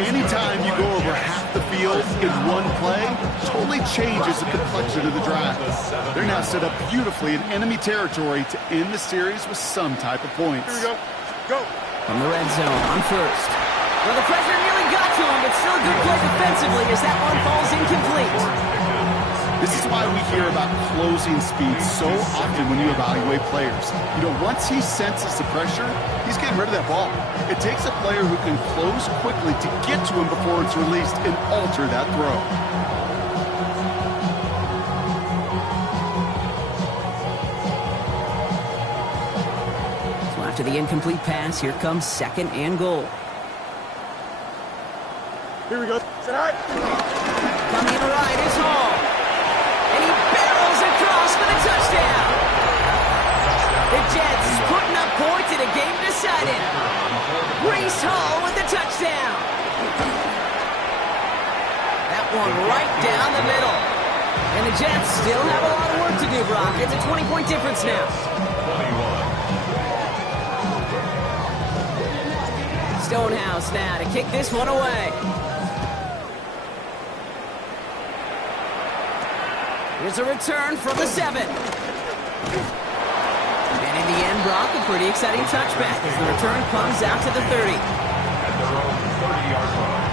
Anytime you go over half the field in one play, totally changes the complexion of the drive. They're now set up beautifully in enemy territory to end the series with some type of points. Here we go. Go. From the red zone on 1st. Well, the pressure nearly got to him, but still a good play defensively as that one falls incomplete. This is why we hear about closing speed so often when you evaluate players. You know, once he senses the pressure, he's getting rid of that ball. It takes a player who can close quickly to get to him before it's released and alter that throw. So after the incomplete pass, here comes 2nd and goal. Here we go. Tonight. Coming right is Hall. And he barrels across for the touchdown. The Jets putting up points in a game decided. Breece Hall with the touchdown. That one right down the middle. And the Jets still have a lot of work to do, Brock. It's a 20-point difference now. 21. Stonehouse now to kick this one away. Here's a return from the 7. And in the end, Brock, a pretty exciting touchback as the return comes out to the 30. At their own 30-yard line.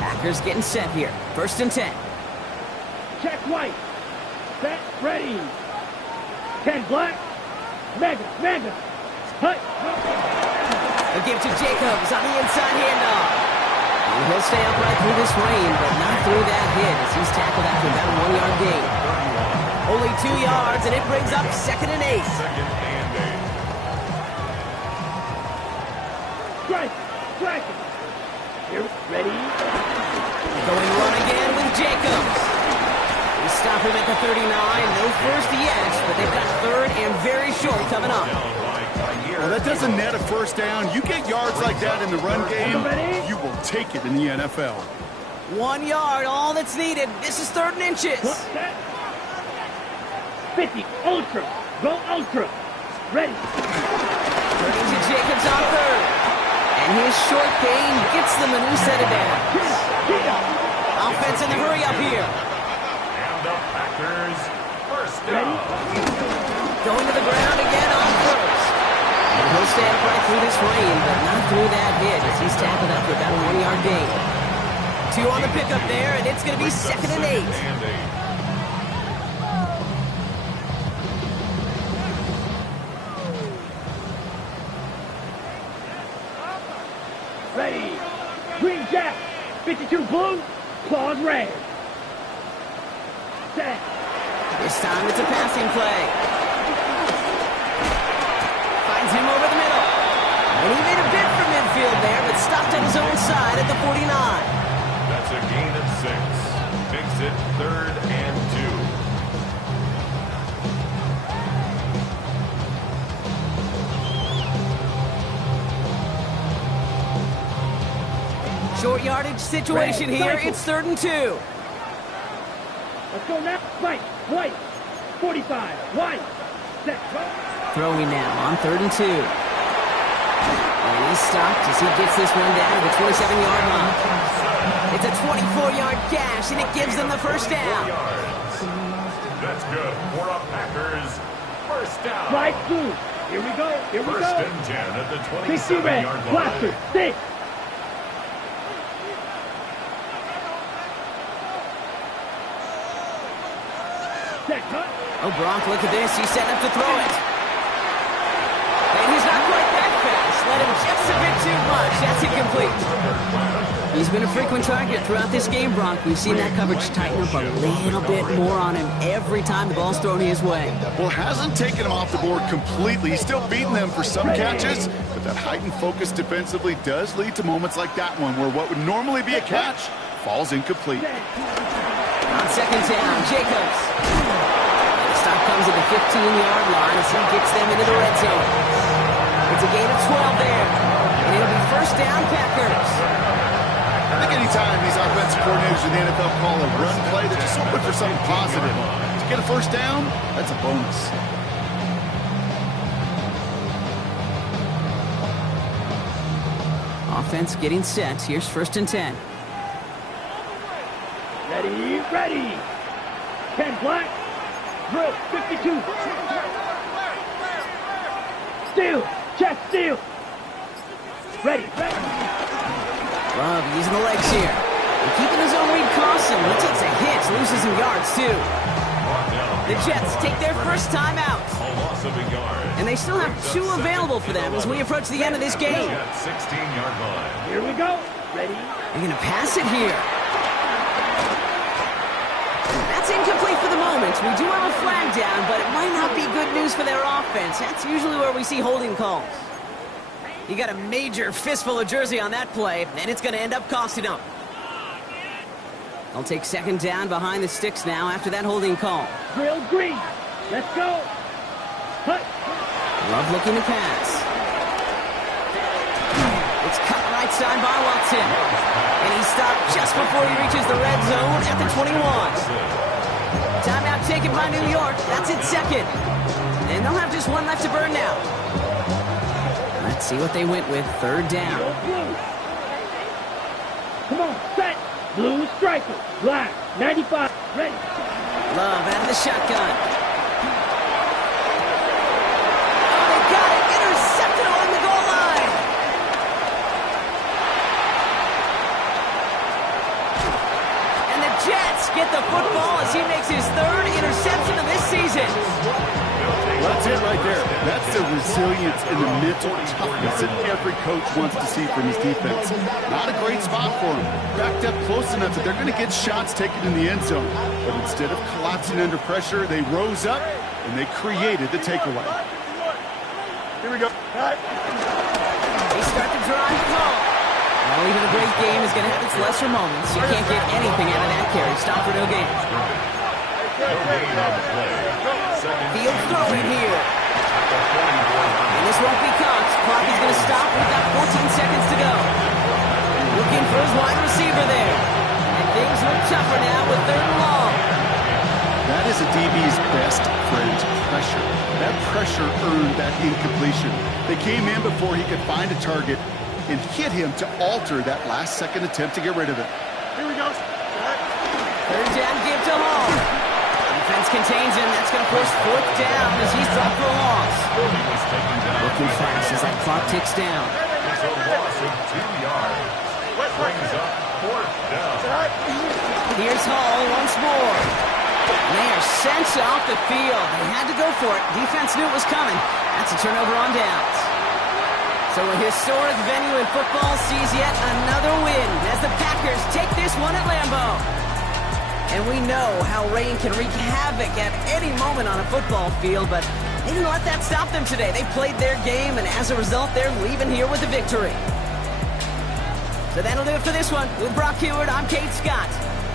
Packers getting set here. 1st and 10. Check White. Set, ready. 10 black. Mega. Hut. A give to Jacobs on the inside handoff. And he'll stay upright through this rain, but not through that hit as he's tackled after about a 1-yard gain. Only 2 yards, and it brings up 2nd and 8. Strike. Here, ready. Going run again with Jacobs. We stop him at the 39. No first yet, but they've got 3rd and very short coming up. Well, that doesn't net a first down. You get yards like that in the run game, you will take it in the NFL. 1 yard, all that's needed. This is 3rd and inches. 50, ultra. Go ultra. Ready. Turning to Jacobs on 3rd. And his short gain gets them a new set of downs. Offense in the hurry up here. And the Packers first down. Going to the ground again on 1st. And he'll stand right through this rain, but not through that hit as he's tackled after about a 1-yard gain. 2 on the pickup there, and it's going to be 2nd and 8. Ready. Green Jack. 52 blue. Claws red. Set. This time it's a passing play. Finds him over the middle. And he made a bid for midfield there, but stopped on his own side at the 49. That's a gain of 6. Makes it 3rd and 2. Short yardage situation here. It's 3rd and 2. Let's go now. White. White. 45. White. Set. Throwing now on 3rd and 2. And he's stopped as he gets this one down to the 27-yard line. It's a 24-yard gash, and it gives them the first down. That's good for a Packers first down. Right through. Here we go. Here we First go. and 10 at the 60 red. 27-yard line. Blaster. 6. Set. Cut. Oh, Gronk, look at this. He's setting up to throw it. And he's not quite that fast. Let him just a bit too much. That's incomplete. He's been a frequent target throughout this game, Gronk. We've seen that coverage tighten up a little bit more on him every time the ball's thrown his way. Well, hasn't taken him off the board completely. He's still beating them for some catches, but that heightened focus defensively does lead to moments like that one where what would normally be a catch falls incomplete. On 2nd down, Jacobs. The stop comes at the 15-yard line as he gets them into the red zone. It's a gain of 12 there, and it'll be first down, Packers. I think anytime these offensive coordinators in the NFL call a run play, they're just hoping for something positive. To get a first down, that's a bonus. Offense getting set. Here's 1st and 10. Ready. Ready. 10 black. Drill. 52. Steal. Check. Steal. Ready. Ready. Love using the legs here. And keeping his own read costs him. He takes a hit, loses some yards too. The Jets take their first time out. A loss of a yard. And they still have 2 available for them as we approach the end of this game. At 16-yard line. Here we go. Ready. They're going to pass it here. That's incomplete for the moment. We do have a flag down, but it might not be good news for their offense. That's usually where we see holding calls. You got a major fistful of jersey on that play, and it's going to end up costing them. They'll take 2nd down behind the sticks now after that holding call. Drill green. Let's go. Hut. Love looking to pass. It's cut right side by Watson. And he's stopped just before he reaches the red zone at the 21. Timeout taken by New York. That's its 2nd. And they'll have just 1 left to burn now. Let's see what they went with. 3rd down. Blue. Come on, set. Blue striker. Black. 95. Ready. Love out of the shotgun. Oh, they got it. Intercepted along the goal line. And the Jets get the football as he makes his 3rd interception of this season. That's it right there. That's the resilience and the mental toughness that every coach wants to see from his defense. Not a great spot for him. Backed up close enough that they're going to get shots taken in the end zone. But instead of collapsing under pressure, they rose up and they created the takeaway. Here we go. They start to drive it home. Well, even a great game is going to have its lesser moments. You can't get anything out of that carry. Stop for no gain. No gain on the play. Second Field throwing here. at the 44 line. And And this won't be caught. Clock is going to stop. We've got 14 seconds to go. Looking for his wide receiver there. And things look tougher now with 3rd and long. That is a DB's best friend, pressure. That pressure earned that incompletion. They came in before he could find a target and hit him to alter that last-second attempt to get rid of it. Here we go. 3rd down, give to Hall. Defense contains him. That's going to force 4th down as he's dropped for a loss. Looking fast as that clock ticks down. It's a loss of 2 yards. Brings up 4th down. Here's Hall once more. They are sent off the field. They had to go for it. Defense knew it was coming. That's a turnover on downs. So a historic venue in football sees yet another win as the Packers take this one at Lambeau. And we know how rain can wreak havoc at any moment on a football field, but they didn't let that stop them today. They played their game, and as a result, they're leaving here with a victory. So that'll do it for this one. With Brock Heward, I'm Kate Scott.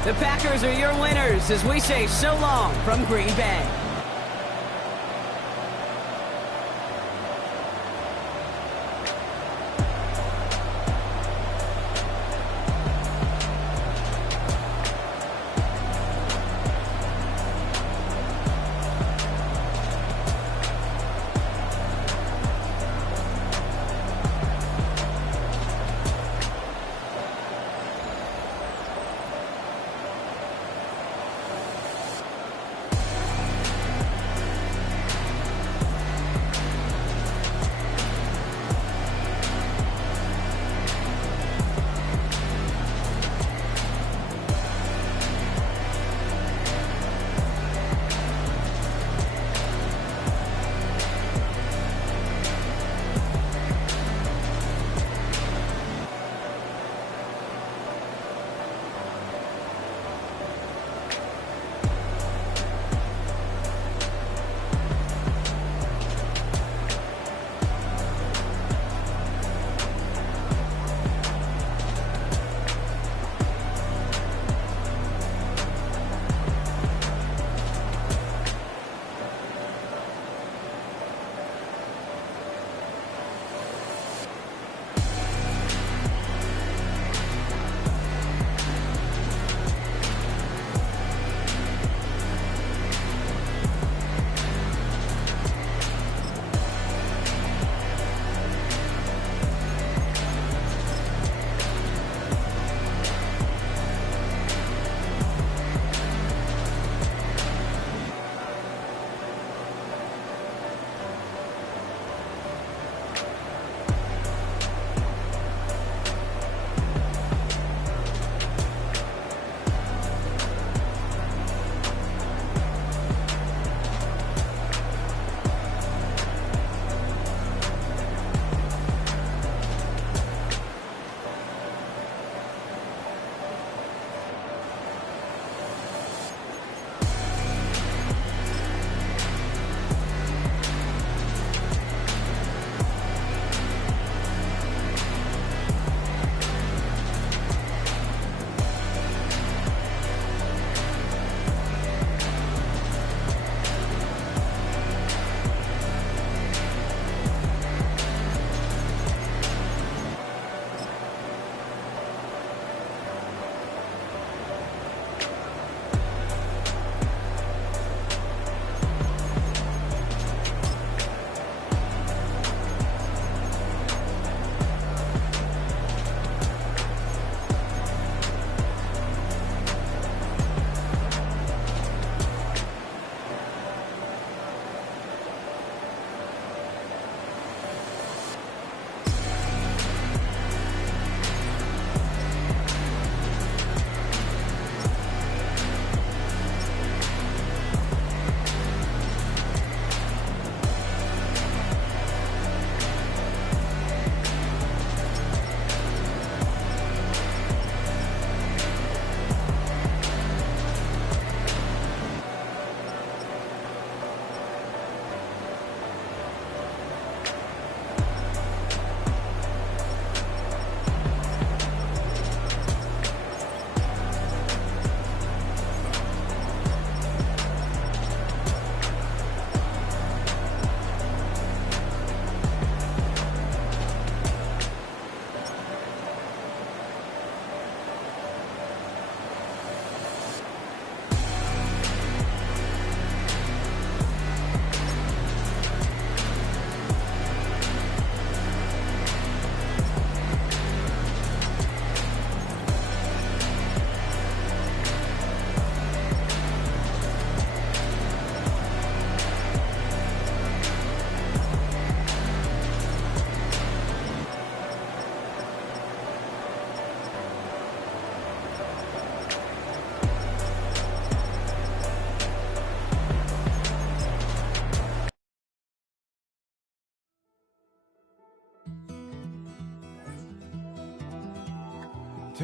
The Packers are your winners as we say so long from Green Bay.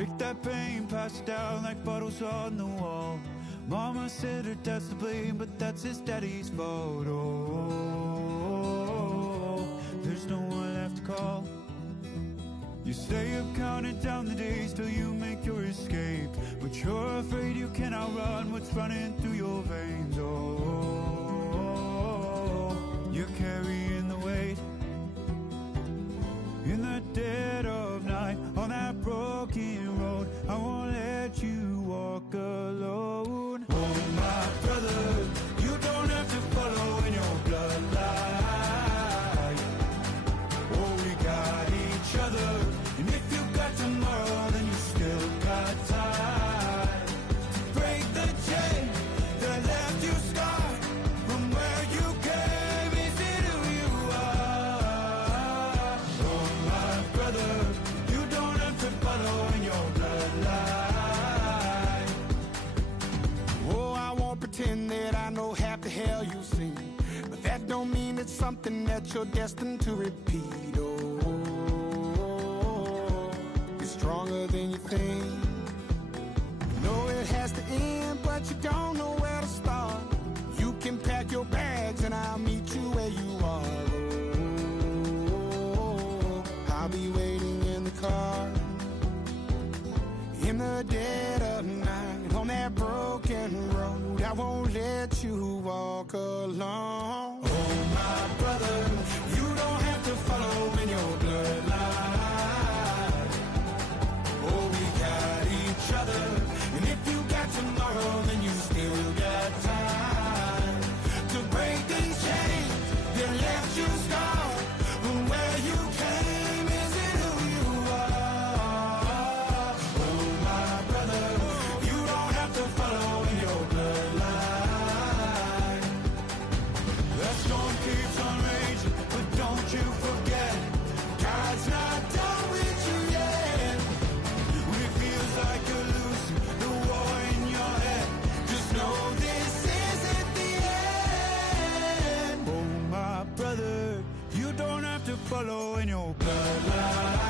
Take that pain, pass it down like bottles on the wall. Mama said her dad's to blame, but that's his daddy's fault. Oh, there's no one left to call. You stay up counting down the days till you make your escape, but you're afraid you cannot run what's running through your veins. Oh, you're carrying the weight in the dead of night on that broken road. I won't let you walk alone. Oh, my brother, you don't have to follow in your bloodline. Oh, we got each other, and if you got tomorrow, then you still got time to break the chain that left you scarred from where you came. Is it who you are? Oh, my brother, you don't have to follow in your bloodline. Oh, I won't pretend that I know half the hell you've seen, but that don't mean it's something that you're destined to repeat. Oh, you're stronger than you think. You know it has to end, but you don't know where to start. You can pack your bags and I'll meet you where you are. Oh, I'll be waiting in the car in the dead of night on that broken road. I won't let you walk alone. Oh, my brother, you don't have to follow in your bloodline. Oh, we got each other, and if you got tomorrow, then you still got time to break these chains that left you scarred from where you came. Is it who you are? Oh, my brother, you don't have to follow in your bloodline. That storm keeps on raging, but don't you forget, God's not done with you yet. When it feels like you're losing the war in your head, just know this isn't the end. Oh, my brother, you don't have to follow in your bloodline.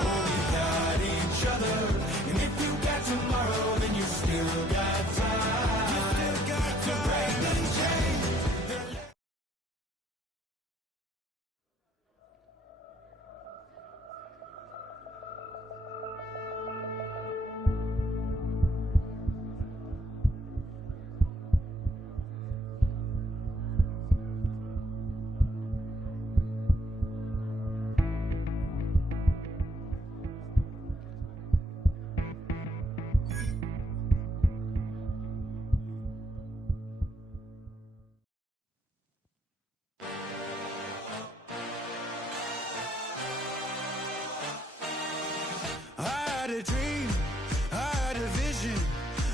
Oh, we got each other, and if you got tomorrow, then you still got time. You still got to break these chains. I had a dream, I had a vision,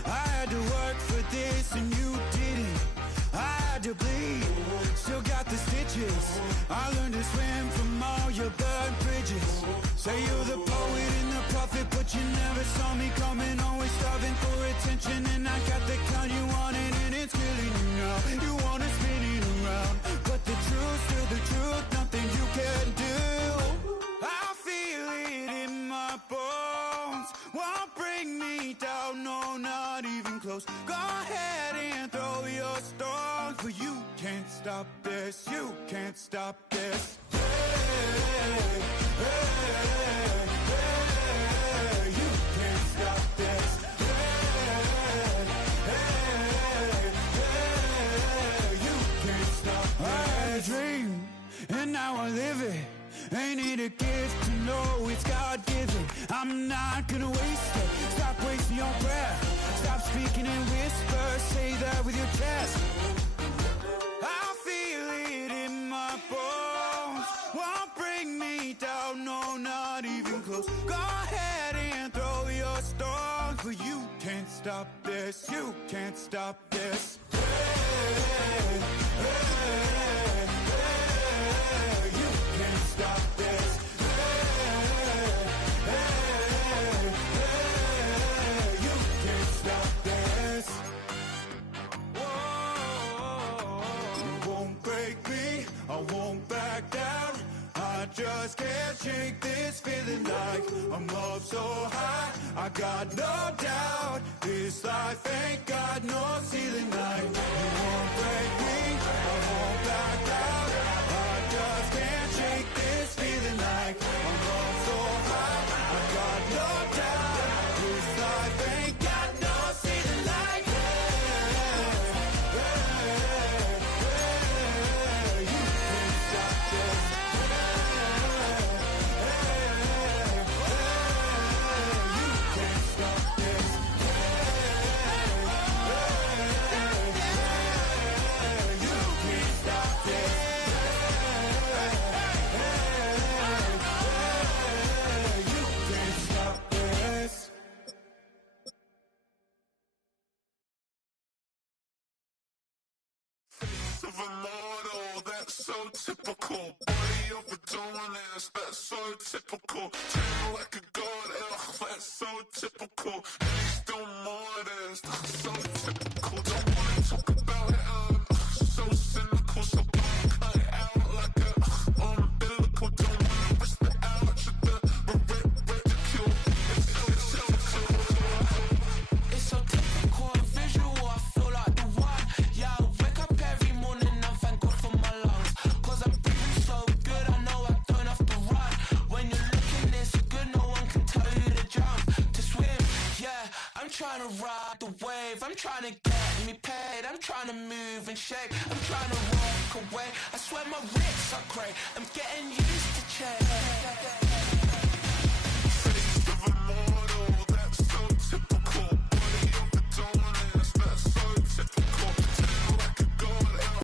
I had to work for this and you didn't. I had to bleed, still got the stitches. I learned to swim from all your burnt bridges. Say you're the poet and the prophet, but you never saw me coming. Always starving for attention, and I got the kind you wanted, and it's killing you now. You wanna spin it around, but the truth's still the truth, nothing you can do. I feel it in my bones, won't bring me down, no, not even close. Go ahead and throw your stones, but you can't stop this, you can't stop this. Hey, hey, hey, you can't stop this. Hey, hey, hey, you can't stop this. I had a dream, and now I live it. Ain't it a gift to know it's God-given? I'm not gonna waste it. Stop wasting your breath. Stop speaking in whispers. Say that with your chest. I feel it in my bones, won't bring me down, no, not even close. Go ahead and throw your stones, but you can't stop this, you can't stop this. Hey, hey, hey, you can't stop this. Hey, hey, hey, you can't stop this. Whoa, you won't break me, I won't back down. I just can't shake this feeling like I'm got no doubt this life ain't got no ceiling like you won't break me, I won't back out. I just can't shake this feeling like I'm on so high. I got no doubt this life ain't got no ceiling like you can't stop this. Of a model, that's so typical. Body of Adonis, that's so typical. Treat like a god, ugh, that's so typical. And he's still modest, so typical. Don't wanna talk about it, so cynical. So cut it out like a umbilical. Don't wanna risk the ouch of the ridicule. It's so typical, visual, I feel like the one. Yeah, I wake up every morning and thank God for my lungs. Cause I'm breathing so good, I know I don't have to run. When you're looking this good, no one can tell you to jump, to swim. Yeah, I'm trying to ride the wave, I'm trying to get me paid, I'm trying to move and shake, I'm trying to walk away. I swear my wrists are great, I'm getting used to change.